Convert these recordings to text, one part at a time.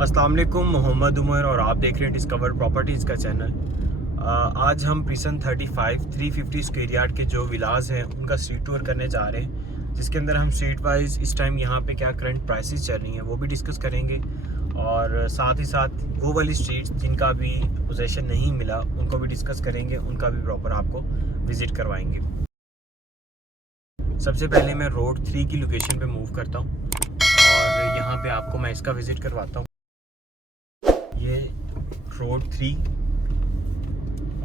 अस्सलाम वालेकुम, मोहम्मद उमर और आप देख रहे हैं डिस्कवर प्रॉपर्टीज़ का चैनल। आज हम प्रिसन 35 350 स्क्वायर यार्ड के जो विलाज हैं उनका स्ट्रीट टूर करने जा रहे हैं, जिसके अंदर हम स्ट्रीट वाइज इस टाइम यहाँ पे क्या करंट प्राइसेस चल रही हैं वो भी डिस्कस करेंगे, और साथ ही साथ वो वाली स्ट्रीट्स जिनका भी पोजेसन नहीं मिला उनको भी डिस्कस करेंगे, उनका भी प्रॉपर आपको विज़िट करवाएंगे। सबसे पहले मैं रोड 3 की लोकेशन पे मूव करता हूँ और यहाँ पे आपको मैं इसका विज़िट करवाता हूँ। ये रोड 3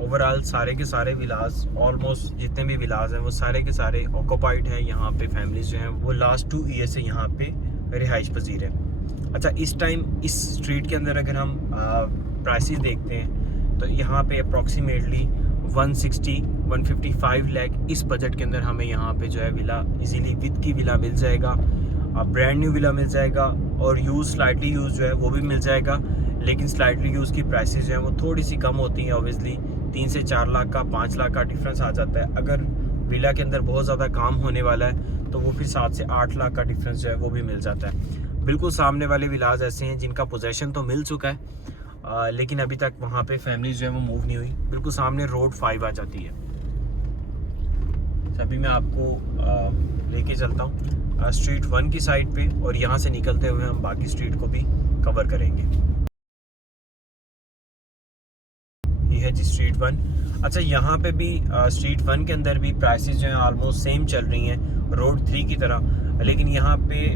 ओवरऑल सारे के सारे विलास, ऑलमोस्ट जितने भी विलास हैं वो सारे के सारे ऑक्यूपाइड हैं। यहाँ पे फैमिलीज जो हैं वो लास्ट 2 ईयर से यहाँ पे रिहाइश पजीर हैं। अच्छा, इस टाइम इस स्ट्रीट के अंदर अगर हम प्राइसेस देखते हैं तो यहाँ पे अप्रॉक्सीमेटली 160-155 लाख इस बजट के अंदर हमें यहाँ पे जो है विला इजीली विद की विला मिल जाएगा, ब्रांड न्यू विला मिल जाएगा, और यूज़ स्लाइटली यूज़ जो है वो भी मिल जाएगा। लेकिन स्लाइटली यूज़ की प्राइसेस जो हैं वो थोड़ी सी कम होती हैं। ऑब्वियसली 3 से 4 लाख का 5 लाख का डिफरेंस आ जाता है। अगर विला के अंदर बहुत ज़्यादा काम होने वाला है तो वो फिर 7 से 8 लाख का डिफरेंस जो है वो भी मिल जाता है। बिल्कुल सामने वाले विलाज ऐसे हैं जिनका पोजेसन तो मिल चुका है, लेकिन अभी तक वहाँ पे फैमिलीज जो है वो मूव नहीं हुई। बिल्कुल सामने रोड 5 आ जाती है। अभी मैं आपको लेके चलता हूँ स्ट्रीट 1 की साइड पे, और यहाँ से निकलते हुए हम बाकी स्ट्रीट को भी कवर करेंगे। ये है जी स्ट्रीट 1। अच्छा, यहाँ पे भी स्ट्रीट 1 के अंदर भी प्राइसेस जो हैं ऑलमोस्ट सेम चल रही हैं रोड 3 की तरह, लेकिन यहाँ पे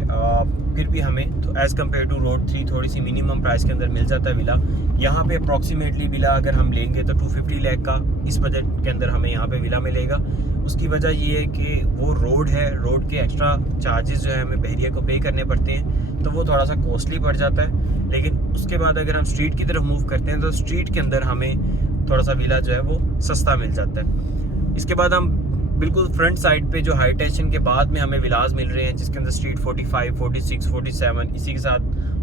फिर भी हमें तो एज़ कम्पेयर टू रोड 3 थोड़ी सी मिनिमम प्राइस के अंदर मिल जाता है विला। यहाँ पे अप्रॉक्सीमेटली विला अगर हम लेंगे तो 250 लाख का इस बजट के अंदर हमें यहाँ पे विला मिलेगा। उसकी वजह ये है कि वो रोड है, रोड के एक्स्ट्रा चार्जेस जो है हमें बहरिया को पे करने पड़ते हैं, तो वो थोड़ा सा कॉस्टली पड़ जाता है। लेकिन उसके बाद अगर हम स्ट्रीट की तरफ मूव करते हैं तो स्ट्रीट के अंदर हमें थोड़ा सा विला जो है वो सस्ता मिल जाता है। इसके बाद हम बिल्कुल फ्रंट साइड पे जो हाई टेंशन के बाद में हमें विलाज मिल रहे हैं, जिसके अंदर स्ट्रीट 45, 46, 47, इसी के साथ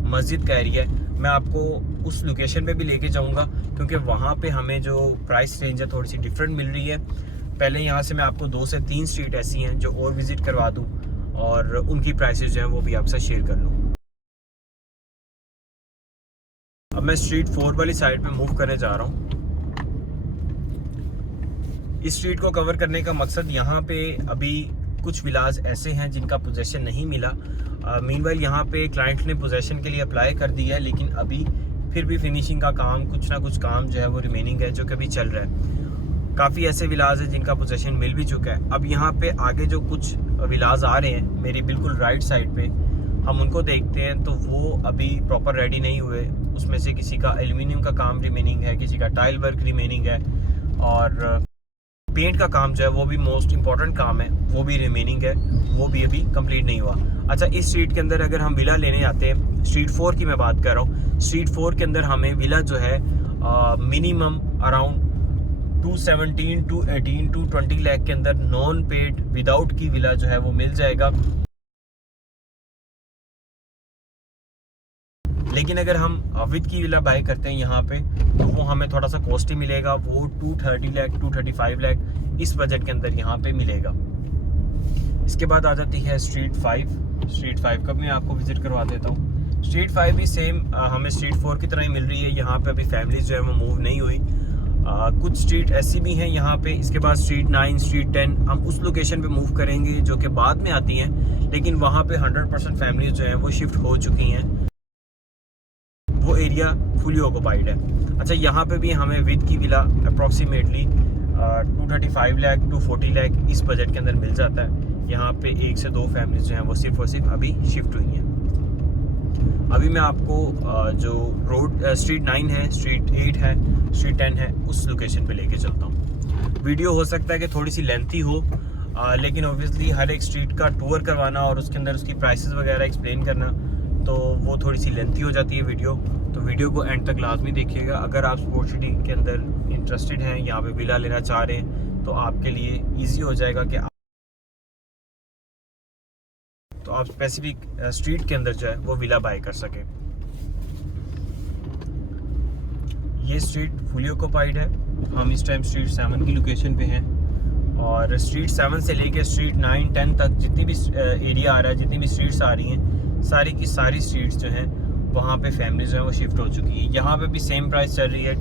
मस्जिद का एरिया है। मैं आपको उस लोकेशन पे भी लेके जाऊंगा क्योंकि वहाँ पे हमें जो प्राइस रेंज है थोड़ी सी डिफरेंट मिल रही है। पहले यहाँ से मैं आपको 2 से 3 स्ट्रीट ऐसी हैं जो और विजिट करवा दूँ और उनकी प्राइसेस जो हैं वो भी आपसे शेयर कर लूँ। अब मैं स्ट्रीट 4 वाली साइड पे मूव करने जा रहा हूँ। इस स्ट्रीट को कवर करने का मकसद, यहाँ पे अभी कुछ विलाज ऐसे हैं जिनका पोजेसन नहीं मिला। मीनवाइल यहाँ पे क्लाइंट ने पोजेसन के लिए अप्लाई कर दिया है, लेकिन अभी फिर भी फिनिशिंग का काम, कुछ ना कुछ काम जो है वो रिमेनिंग है, जो कभी चल रहा है। काफ़ी ऐसे विलाज हैं जिनका पोजेसन मिल भी चुका है। अब यहाँ पे आगे जो कुछ विलाज आ रहे हैं मेरी बिल्कुल राइट साइड पे, हम उनको देखते हैं तो वो अभी प्रॉपर रेडी नहीं हुए। उसमें से किसी का एल्यूमिनियम का काम रिमेनिंग है, किसी का टाइल वर्क रिमेनिंग है, और पेंट का काम जो है वो भी मोस्ट इम्पॉर्टेंट काम है, वो भी रिमेनिंग है, वो भी अभी कंप्लीट नहीं हुआ। अच्छा, इस स्ट्रीट के अंदर अगर हम विला लेने आते हैं, स्ट्रीट 4 की मैं बात कर रहा हूँ, स्ट्रीट 4 के अंदर हमें विला जो है मिनिमम अराउंड 217, 218, 220 लाख के अंदर नॉन पेड विदाउट की विला जो है वो मिल जाएगा। लेकिन अगर हम विद की विला बाय करते हैं यहाँ पे तो वो हमें थोड़ा सा कॉस्टली मिलेगा, वो 230 लाख 235 लाख इस बजट के अंदर यहाँ पे मिलेगा। इसके बाद आ जाती है स्ट्रीट 5। स्ट्रीट 5 का भी मैं आपको विजिट करवा देता हूँ। स्ट्रीट 5 भी सेम हमें स्ट्रीट 4 की तरह ही मिल रही है। यहाँ पे अभी फैमिलीज जो है वो मूव नहीं हुई। कुछ स्ट्रीट ऐसी भी हैं यहाँ पे। इसके बाद स्ट्रीट 9, स्ट्रीट 10 हम उस लोकेशन पे मूव करेंगे जो कि बाद में आती हैं, लेकिन वहाँ पे 100% फैमिलीज जो हैं वो शिफ्ट हो चुकी हैं, वो एरिया फुली ऑक्यूपाइड है। अच्छा, यहाँ पे भी हमें विद की विला अप्रॉक्सीमेटली 235 लाख 240 लाख इस बजट के अंदर मिल जाता है। यहाँ पे 1 से 2 फैमिलीज जो हैं वो सिर्फ और सिर्फ अभी शिफ्ट हुई हैं। अभी मैं आपको जो रोड स्ट्रीट 9 है, स्ट्रीट 8 है, स्ट्रीट 10 है, उस लोकेशन पे लेके चलता हूँ। वीडियो हो सकता है कि थोड़ी सी लेंथी हो, लेकिन ऑब्वियसली हर एक स्ट्रीट का टूर करवाना और उसके अंदर उसकी प्राइसेस वगैरह एक्सप्लेन करना तो वो थोड़ी सी लेंथी हो जाती है वीडियो। तो वीडियो को एंड तक लाजमी देखिएगा। अगर आप स्पोर्ट सिटी के अंदर इंटरेस्टेड हैं, यहाँ पे विला लेना चाह रहे हैं, तो आपके लिए ईजी हो जाएगा कि आप स्पेसिफिक स्ट्रीट के अंदर जो है वो विला बाय कर सकें। ये स्ट्रीट फुली ऑक्यूपाइड है। हम इस टाइम स्ट्रीट 7 की लोकेशन पे हैं, और स्ट्रीट 7 से लेके स्ट्रीट 9, 10 तक जितनी भी एरिया आ रहा है, जितनी भी स्ट्रीट्स आ रही हैं, सारी की सारी स्ट्रीट्स जो हैं वहाँ पे फैमिलीज हैं वो शिफ्ट हो चुकी है। यहाँ पे भी सेम प्राइस चल रही है।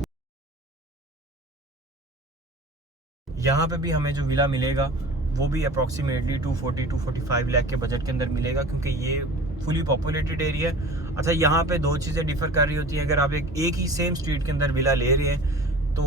यहाँ पे भी हमें जो विला मिलेगा वो भी अप्रॉक्सीमेटली 240-245 लाख के बजट के अंदर मिलेगा, क्योंकि ये फुली पॉपुलेटेड एरिया है। अच्छा, यहाँ पे दो चीज़ें डिफर कर रही होती हैं। अगर आप एक ही सेम स्ट्रीट के अंदर विला ले रहे हैं तो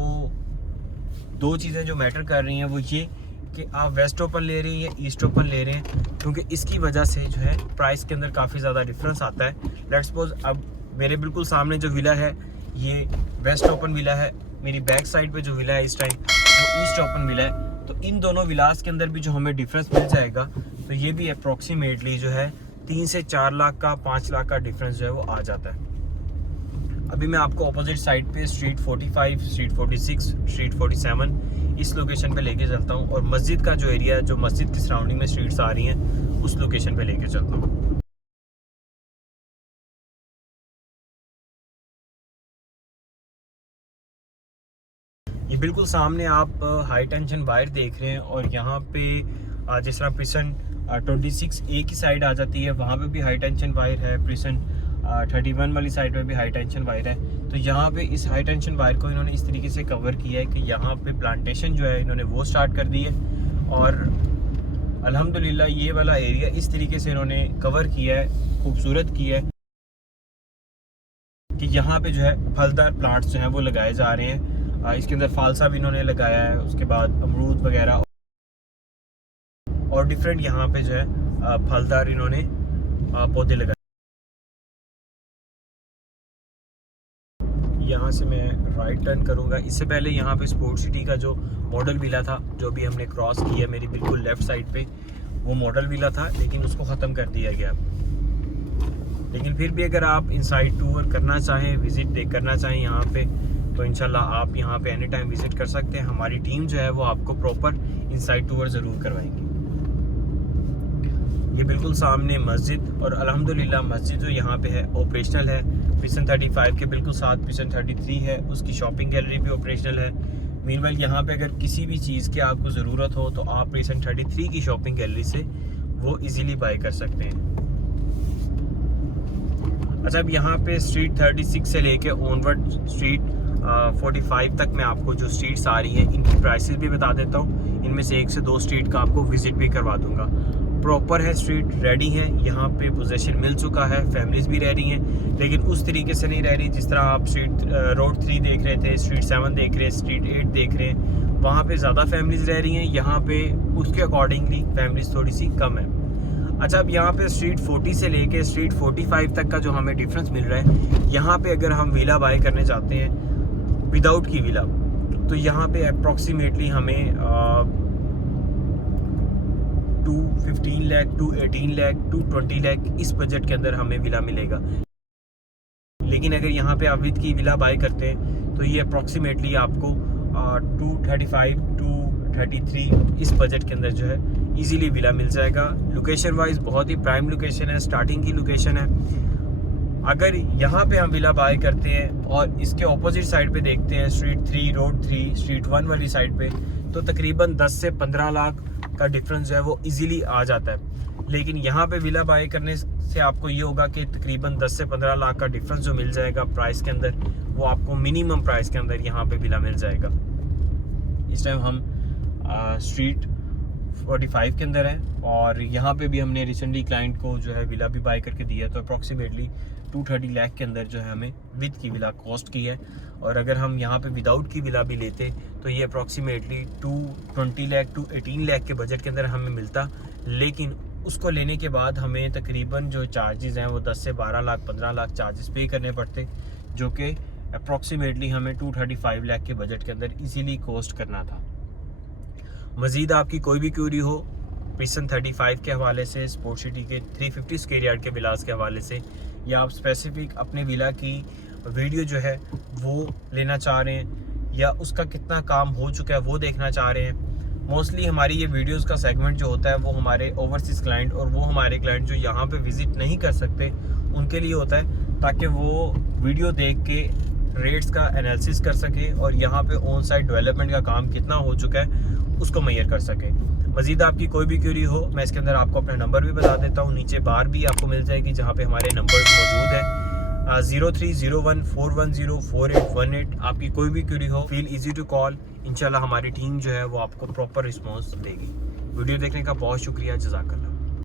दो चीज़ें जो मैटर कर रही हैं वो ये कि आप वेस्ट ओपन ले रहे हैं या ईस्ट ओपन ले रहे हैं, क्योंकि इसकी वजह से जो है प्राइस के अंदर काफ़ी ज़्यादा डिफरेंस आता है। लेट्स सपोज अब मेरे बिल्कुल सामने जो विला है ये वेस्ट ओपन विला है, मेरी बैक साइड पे जो विला है इस टाइम वो ईस्ट ओपन विला है। तो इन दोनों विलास के अंदर भी जो हमें डिफरेंस मिल जाएगा तो ये भी अप्रॉक्सीमेटली जो है 3 से 4 लाख का 5 लाख का डिफरेंस जो है वो आ जाता है। अभी मैं आपको अपोजिट साइड पे स्ट्रीट 45, स्ट्रीट 46, स्ट्रीट 47 इस लोकेशन पे लेके चलता हूँ, और मस्जिद का जो एरिया है, जो मस्जिद की सराउंडिंग में स्ट्रीट्स आ रही हैं, उस लोकेशन पे लेके चलता हूँ। ये बिल्कुल सामने आप हाई टेंशन वायर देख रहे हैं, और यहाँ पे जिस तरह प्रिसन 26A की साइड आ जाती है वहाँ पे भी हाई टेंशन वायर है, प्रिसन 31 वाली साइड पे भी हाई टेंशन वायर है। तो यहाँ पे इस हाई टेंशन वायर को इन्होंने इस तरीके से कवर किया है कि यहाँ पे प्लांटेशन जो है इन्होंने वो स्टार्ट कर दी है, और अल्हम्दुलिल्लाह ये वाला एरिया इस तरीके से इन्होंने कवर किया है, खूबसूरत किया है कि यहाँ पे जो है फलदार प्लांट्स जो हैं वो लगाए जा रहे हैं। इसके अंदर फालसा भी इन्होंने लगाया है, उसके बाद अमरूद वगैरह और डिफरेंट यहाँ पे जो है फलदार इन्होंने पौधे लगाए। यहाँ से मैं राइट टर्न करूँगा। इससे पहले यहाँ पे स्पोर्ट सिटी का जो मॉडल विला था जो भी हमने क्रॉस किया मेरी बिल्कुल लेफ़्ट साइड पे, वो मॉडल विला था, लेकिन उसको ख़त्म कर दिया गया। लेकिन फिर भी अगर आप इनसाइड टूर करना चाहें, विज़िट करना चाहें यहाँ पे, तो इंशाल्लाह आप यहाँ पे एनी टाइम विज़िट कर सकते हैं। हमारी टीम जो है वो आपको प्रॉपर इनसाइड टूर ज़रूर करवाएंगे। ये बिल्कुल सामने मस्जिद, और अल्हम्दुलिल्लाह मस्जिद जो यहाँ पे है ऑपरेशनल है। प्रिसन 35 के बिल्कुल साथ प्रिसन 33 है, उसकी शॉपिंग गैलरी भी ऑपरेशनल है। मीनवाइल यहाँ पे अगर किसी भी चीज़ की आपको ज़रूरत हो तो आप प्रिसन 33 की शॉपिंग गैलरी से वो इजीली बाय कर सकते हैं। अच्छा, अब यहाँ पे स्ट्रीट 36 से लेके ऑनवर्ड स्ट्रीट 45 तक मैं आपको जो स्ट्रीट्स आ रही हैं इनकी प्राइसेस भी बता देता हूँ। इनमें से 1 से 2 स्ट्रीट का आपको विजिट भी करवा दूंगा। प्रॉपर है, स्ट्रीट रेडी है, यहाँ पे पोजेशन मिल चुका है, फैमिलीज भी रह रही हैं, लेकिन उस तरीके से नहीं रह रही जिस तरह आप रोड 3 देख रहे थे, स्ट्रीट 7 देख रहे हैं, स्ट्रीट 8 देख रहे हैं। वहाँ पे ज़्यादा फैमिलीज रह रही हैं, यहाँ पे उसके अकॉर्डिंगली फैमिलीज थोड़ी सी कम है। अच्छा, अब यहाँ पे स्ट्रीट 40 से लेके स्ट्रीट 45 तक का जो हमें डिफरेंस मिल रहा है, यहाँ पे अगर हम विला बाय करने जाते हैं विदाउट की विला, तो यहाँ पे अप्रॉक्सीमेटली हमें 215 लाख, 218 लाख, 220 लाख इस बजट के अंदर हमें विला मिलेगा। लेकिन अगर यहाँ पे आप विद की विला बाय करते हैं तो ये अप्रॉक्सीमेटली आपको 235, 233 इस बजट के अंदर जो है इजीली विला मिल जाएगा। लोकेशन वाइज बहुत ही प्राइम लोकेशन है, स्टार्टिंग की लोकेशन है। अगर यहाँ पे हम विला बाय करते हैं और इसके ऑपोजिट साइड पे देखते हैं स्ट्रीट 3, रोड 3, स्ट्रीट 1 वाली साइड पे, तो तकरीबन 10 से 15 लाख का डिफरेंस जो है वो इजीली आ जाता है। लेकिन यहाँ पे विला बाय करने से आपको ये होगा कि तकरीबन 10 से 15 लाख का डिफरेंस जो मिल जाएगा प्राइस के अंदर, वो आपको मिनिमम प्राइस के अंदर यहाँ पे विला मिल जाएगा। इस टाइम हम स्ट्रीट 45 के अंदर है, और यहाँ पे भी हमने रिसेंटली क्लाइंट को जो है विला भी बाय करके दिया, तो अप्रॉक्सीमेटली 230 लाख के अंदर जो है हमें विद की विला कॉस्ट की है। और अगर हम यहाँ पे विदाउट की विला भी लेते तो ये अप्रॉक्सीमेटली 220 लाख, 218 लाख के बजट के अंदर हमें मिलता। लेकिन उसको लेने के बाद हमें तकरीबन जो चार्जेस हैं वो 10 से 12 लाख, 15 लाख चार्जेस पे करने पड़ते, जो कि अप्रॉक्सीमेटली हमें 235 लाख के बजट के अंदर इजीली कॉस्ट करना था। मज़ीद आपकी कोई भी क्यूरी हो प्रिसन 35 के हवाले से, स्पोर्ट सिटी के 350 स्क्वायर यार्ड के विलास के हवाले से, या आप स्पेसिफिक अपने विला की वीडियो जो है वो लेना चाह रहे हैं, या उसका कितना काम हो चुका है वो देखना चाह रहे हैं। मोस्टली हमारी ये वीडियोस का सेगमेंट जो होता है वो हमारे ओवरसीज़ क्लाइंट और वो हमारे क्लाइंट जो यहाँ पे विज़िट नहीं कर सकते उनके लिए होता है, ताकि वो वीडियो देख के रेट्स का एनालिसिस कर सके और यहाँ पे ऑन साइट डेवलपमेंट का काम कितना हो चुका है उसको मेजर कर सके। मज़ीद आपकी कोई भी क्यूरी हो, मैं इसके अंदर आपको अपना नंबर भी बता देता हूँ, नीचे बार भी आपको मिल जाएगी जहाँ पे हमारे नंबर्स मौजूद हैं। 030141041818। आपकी कोई भी क्वेरी हो, फील इजी टू कॉल। इंशाल्लाह हमारी टीम जो है वो आपको प्रॉपर रिस्पॉन्स देगी। वीडियो देखने का बहुत शुक्रिया। जज़ाकल्लाह।